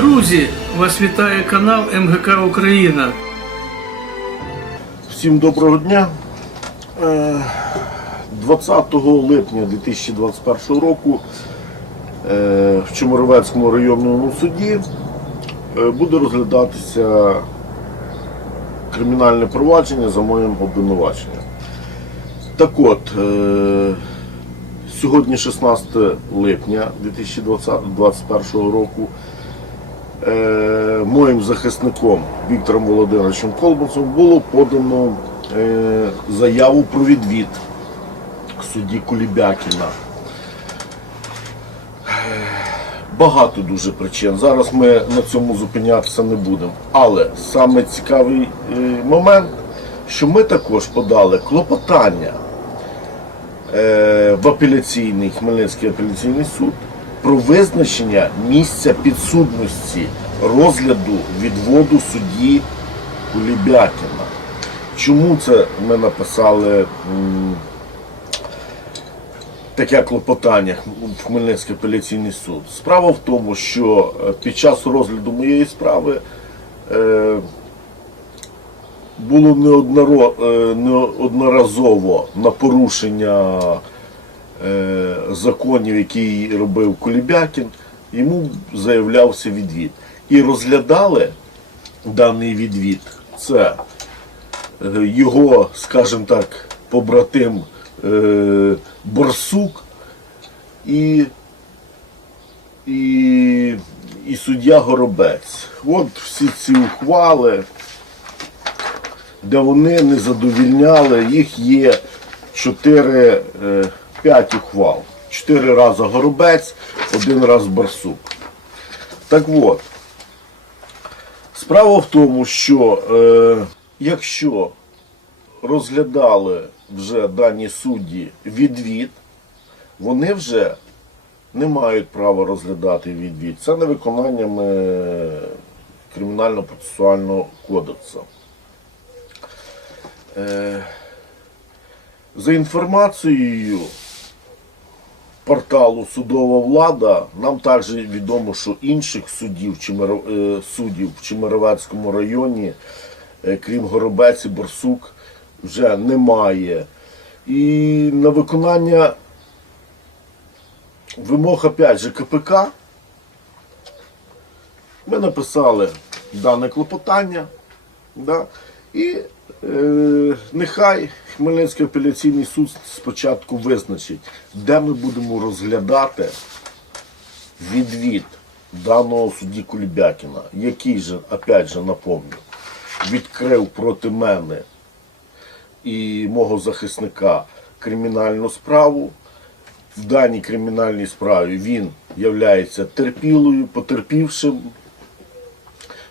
Друзі, вас вітає канал МГК Україна. Всім доброго дня. Е, 20 липня 2021 року е, в Чемеровецькому районному суді е, буде розглядатися кримінальне провадження за моїм обвинуваченням. Так от, е, сьогодні 16 липня 2021 року е, моїм захисником Віктором Володимировичем Колбасом було подано е, заяву про відвід судді Кулібякіна. Е, Багато дуже причин. Зараз ми на цьому зупинятися не будемо. Але саме цікавий е, момент, що ми також подали клопотання е, в апеляційний Хмельницький апеляційний суд про визначення місця підсудності розгляду відводу судді Кулібякіна. Чому це ми написали таке клопотання в Хмельницький апеляційний суд? Справа в тому, що е, під час розгляду моєї справи е, було е, неодноразово на порушення законів, які робив Кулібякін, йому заявлявся відвід. І розглядали даний відвід. Це е, його, скажімо так, побратим е, Борсук і, і, і суддя Горобець. От всі ці ухвали, де вони не задовільняли, їх є 4, 5 ухвал. 4 рази Горобець, один раз Барсук. Так от, справа в тому, що е, якщо розглядали вже дані судді відвід, вони вже не мають права розглядати відвід. Це не виконанням е, Кримінально-процесуального кодексу. Е, За інформацією порталу Судова влада, нам також відомо, що інших суддів, Чемеро- е, суддів в Чемеровецькому районі, е, крім Горобець і Борсук, вже немає. І на виконання вимог опять же КПК ми написали дане клопотання. Да? І е, нехай Хмельницький апеляційний суд спочатку визначить, де ми будемо розглядати відвід даного судді Кулібякіна, який же, опять же, напомню, відкрив проти мене і мого захисника кримінальну справу. В даній кримінальній справі він є терпілою, потерпівшим.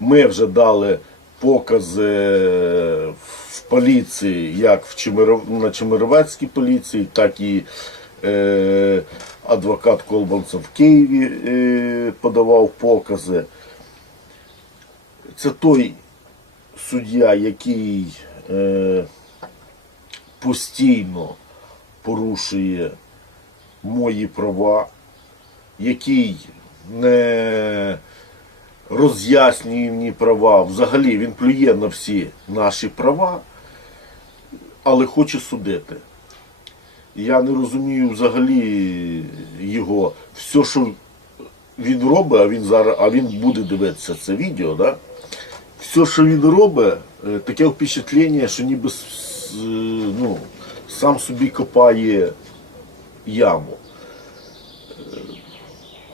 Ми вже дали покази в поліції, як в Чемеров... на Чемеровецькій поліції, так і е... адвокат Колбанцев в Києві е... подавав покази. Це той суддя, який е... постійно порушує мої права, який не роз'яснює мені права. Взагалі він плює на всі наші права, але хоче судити. Я не розумію взагалі його, все, що він робить, а він зараз, а він буде дивитися це відео, да? все, що він робить, е, таке впечатлення, що ніби с- ну, сам собі копає яму. Е,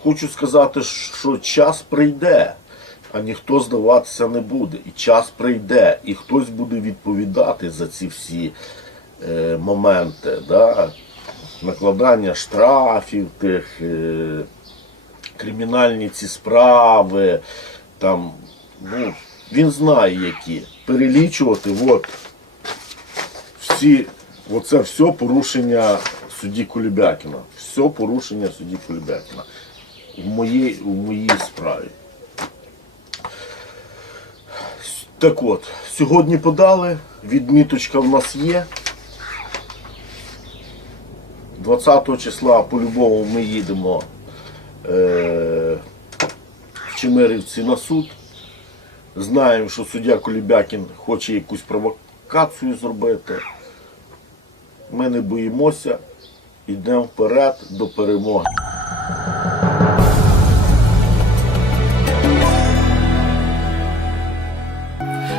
Хочу сказати, що час прийде, а ніхто здаватися не буде. І час прийде, і хтось буде відповідати за ці всі е, моменти. Да? Накладання штрафів, тих, е, кримінальні ці справи. Там, ну, він знає які. Перелічувати, от, всі, оце все порушення судді Кулібякіна. Все порушення судді Кулібякіна в моїй, в моїй справі. Так от, сьогодні подали, відміточка в нас є. 20 числа по-любому ми їдемо е, в Чемерівці на суд. Знаємо, що суддя Колібякін хоче якусь провокацію зробити. Ми не боїмося, йдемо вперед до перемоги.